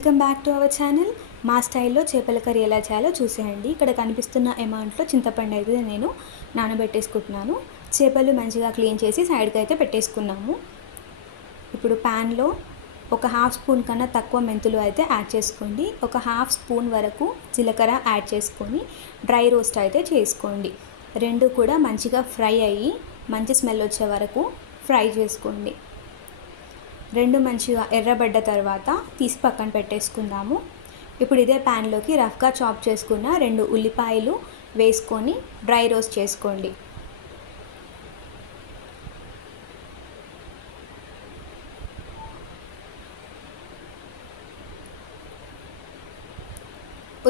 Welcome back to our channel. మా స్టైల్లో చేపల కర్రీ ఎలా చేయాలో చూసేయండి. ఇక్కడ కనిపిస్తున్న అమౌంట్లో చింతపండు అయితే నేను నానబెట్టేసుకుంటున్నాను. చేపలు మంచిగా క్లీన్ చేసి సైడ్కి అయితే పెట్టేసుకున్నాము. ఇప్పుడు ప్యాన్లో ఒక హాఫ్ స్పూన్ కన్నా తక్కువ మెంతులు అయితే యాడ్ చేసుకోండి. ఒక హాఫ్ స్పూన్ వరకు జీలకర్ర యాడ్ చేసుకొని డ్రై రోస్ట్ అయితే చేసుకోండి. రెండు కూడా మంచిగా ఫ్రై అయ్యి మంచి స్మెల్ వచ్చే వరకు ఫ్రై చేసుకోండి. రెండు మంచిగా ఎర్రబడ్డ తర్వాత తీసి పక్కన పెట్టేసుకుందాము. ఇప్పుడు ఇదే ప్యాన్లోకి రఫ్గా చాప్ చేసుకున్న 2 ఉల్లిపాయలు వేసుకొని డ్రై రోస్ట్ చేసుకోండి.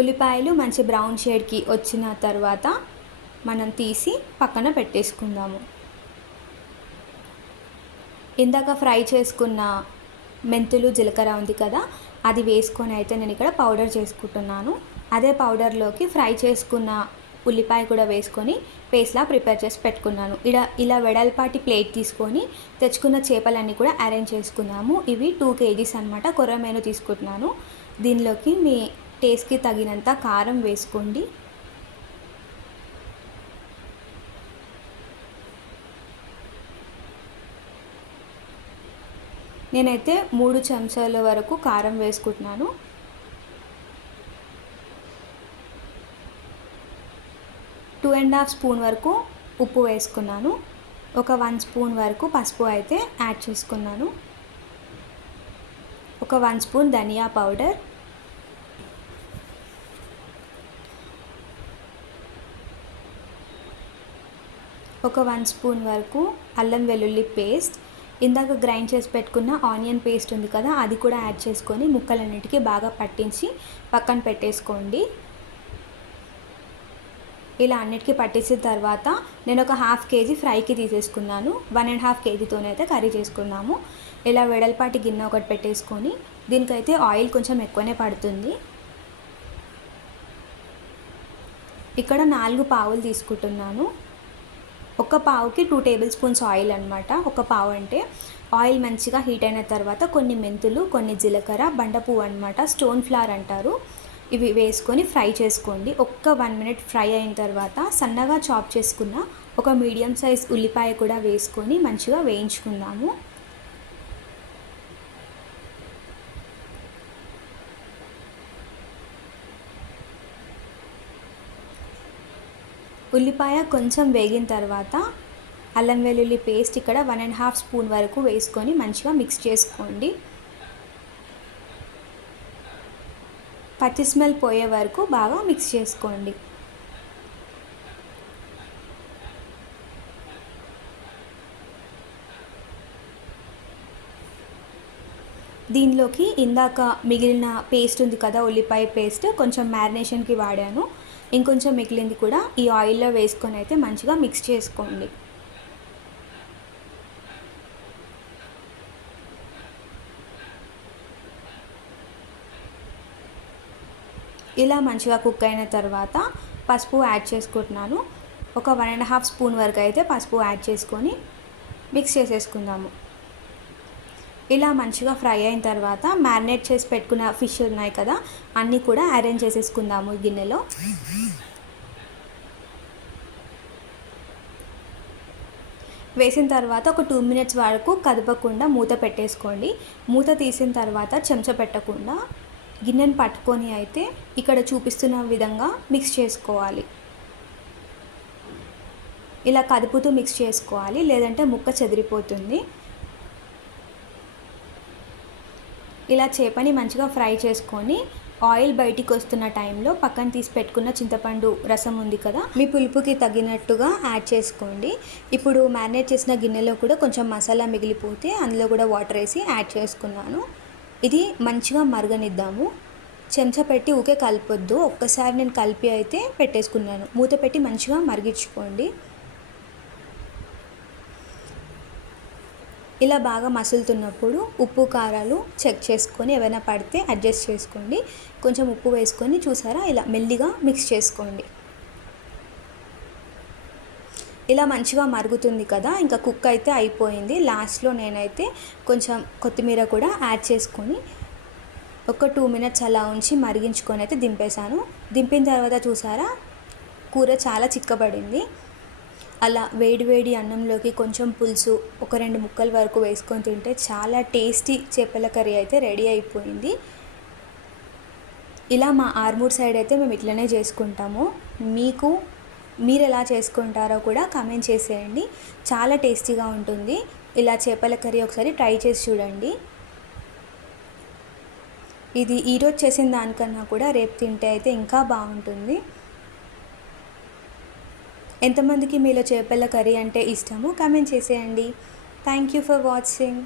ఉల్లిపాయలు మంచి బ్రౌన్ షేడ్కి వచ్చిన తర్వాత మనం తీసి పక్కన పెట్టేసుకుందాము. ఇందాక ఫ్రై చేసుకున్న మెంతులు జీలకర్ర ఉంది కదా, అది వేసుకొని అయితే నేను ఇక్కడ పౌడర్ చేసుకుంటున్నాను. అదే పౌడర్లోకి ఫ్రై చేసుకున్న ఉల్లిపాయ కూడా వేసుకొని పేస్ట్లా ప్రిపేర్ చేసి పెట్టుకున్నాను. ఇలా వెడల్పాటి ప్లేట్ తీసుకొని తెచ్చుకున్న చేపలన్నీ కూడా అరేంజ్ చేసుకున్నాము. ఇవి 2 kgs అనమాట. కొర్రమేను తీసుకుంటున్నాను. దీనిలోకి మీ టేస్ట్కి తగినంత కారం వేసుకోండి. నేనైతే 3 చెంచాల వరకు కారం వేసుకుంటున్నాను. 2.5 స్పూన్ వరకు ఉప్పు వేసుకున్నాను. ఒక 1 స్పూన్ వరకు పసుపు అయితే యాడ్ చేసుకున్నాను. ఒక 1 స్పూన్ ధనియా పౌడర్, ఒక 1 స్పూన్ వరకు అల్లం వెల్లుల్లి పేస్ట్, ఇందాక గ్రైండ్ చేసి పెట్టుకున్న ఆనియన్ పేస్ట్ ఉంది కదా, అది కూడా యాడ్ చేసుకొని ముక్కలన్నిటికీ బాగా పట్టించి పక్కన పెట్టేసుకోండి. ఇలా అన్నిటికీ పట్టించిన తర్వాత నేను ఒక 1/2 kg ఫ్రైకి తీసేసుకున్నాను. 1.5 kgతోనైతే కర్రీ చేసుకున్నాము. ఇలా వెడల్పాటి గిన్నె ఒకటి పెట్టేసుకొని దీనికైతే ఆయిల్ కొంచెం ఎక్కువనే పడుతుంది. ఇక్కడ 4 పావులు తీసుకుంటున్నాను. ఒక పావుకి 2 టేబుల్ స్పూన్స్ ఆయిల్ అనమాట. ఒక పావు అంటే ఆయిల్ మంచిగా హీట్ అయిన తర్వాత కొన్ని మెంతులు, కొన్ని జీలకర్ర, బండపువ్వు అనమాట, స్టోన్ ఫ్లవర్ అంటారు, ఇవి వేసుకొని ఫ్రై చేసుకోండి. ఒక్క 1 minute ఫ్రై అయిన తర్వాత సన్నగా చాప్ చేసుకున్న ఒక మీడియం సైజ్ ఉల్లిపాయ కూడా వేసుకొని మంచిగా వేయించుకుందాము. ఉల్లిపాయ కొంచెం వేగిన తర్వాత అల్లం వెల్లుల్లి పేస్ట్ ఇక్కడ 1.5 స్పూన్ వరకు వేసుకొని మంచిగా మిక్స్ చేసుకోండి. పచ్చి స్మెల్ పోయే వరకు బాగా మిక్స్ చేసుకోండి. దీనిలోకి ఇందాక మిగిలిన పేస్ట్ ఉంది కదా, ఉల్లిపాయ పేస్ట్, కొంచెం మ్యారినేషన్కి వాడాను. ఇంకొంచెం మిగిలింది కూడా ఈ ఆయిల్లో వేసుకొని అయితే మంచిగా మిక్స్ చేసుకోండి. ఇలా మంచిగా కుక్ అయిన తర్వాత పసుపు యాడ్ చేసుకుంటున్నాను. ఒక 1.5 స్పూన్ వరకు అయితే పసుపు యాడ్ చేసుకొని మిక్స్ చేసేసుకుందాము. ఇలా మంచిగా ఫ్రై అయిన తర్వాత మ్యారినేట్ చేసి పెట్టుకున్న ఫిష్ ఉన్నాయి కదా, అన్నీ కూడా అరేంజ్ చేసేసుకుందాము గిన్నెలో. వేసిన తర్వాత ఒక 2 minutes వరకు కదపకుండా మూత పెట్టేసుకోండి. మూత తీసిన తర్వాత చెంచా పెట్టకుండా గిన్నెను పట్టుకొని అయితే ఇక్కడ చూపిస్తున్న విధంగా మిక్స్ చేసుకోవాలి. ఇలా కదుపుతూ మిక్స్ చేసుకోవాలి, లేదంటే ముక్క చెదిరిపోతుంది. ఇలా చేపని మంచిగా ఫ్రై చేసుకొని ఆయిల్ బయటికి వస్తున్న టైంలో పక్కన తీసి పెట్టుకున్న చింతపండు రసం ఉంది కదా, మీ పులుపుకి తగినట్టుగా యాడ్ చేసుకోండి. ఇప్పుడు మ్యారినేట్ చేసిన గిన్నెలో కూడా కొంచెం మసాలా మిగిలిపోతే అందులో కూడా వాటర్ వేసి యాడ్ చేసుకున్నాను. ఇది మంచిగా మరగనిద్దాము. చెంచా పెట్టి ఊకే కలపొద్దు. ఒక్కసారి నేను కలిపి అయితే పెట్టేసుకున్నాను. మూత పెట్టి మంచిగా మరిగించుకోండి. ఇలా బాగా మసులుతున్నప్పుడు ఉప్పు కారాలు చెక్ చేసుకొని ఏమైనా పడితే అడ్జస్ట్ చేసుకోండి. కొంచెం ఉప్పు వేసుకొని చూసారా, ఇలా మెల్లిగా మిక్స్ చేసుకోండి. ఇలా మంచిగా మరుగుతుంది కదా, ఇంకా కుక్ అయితే అయిపోయింది. లాస్ట్లో నేనైతే కొంచెం కొత్తిమీర కూడా యాడ్ చేసుకొని ఒక 2 మినిట్స్ అలా ఉంచి మరిగించుకొని అయితే దింపేశాను. దింపిన తర్వాత చూసారా కూర చాలా చిక్కబడింది. అలా వేడి వేడి అన్నంలోకి కొంచెం పులుసు ఒక 2 ముక్కల వరకు వేసుకొని తింటే చాలా టేస్టీ చేపల కర్రీ అయితే రెడీ అయిపోయింది. ఇలా మా ఆర్మూర్ సైడ్ అయితే మేము ఇట్లనే చేసుకుంటాము. మీరు ఎలా చేసుకుంటారో కూడా కామెంట్ చేసేయండి. చాలా టేస్టీగా ఉంటుంది. ఇలా చేపల కర్రీ ఒకసారి ట్రై చేసి చూడండి. ఇది ఈరోజు చేసిన దానికన్నా కూడా రేపు తింటే అయితే ఇంకా బాగుంటుంది. ఎంతమందికి మీలో చేపల కర్రీ అంటే ఇష్టమో కామెంట్ చేసేయండి. Thank you for watching.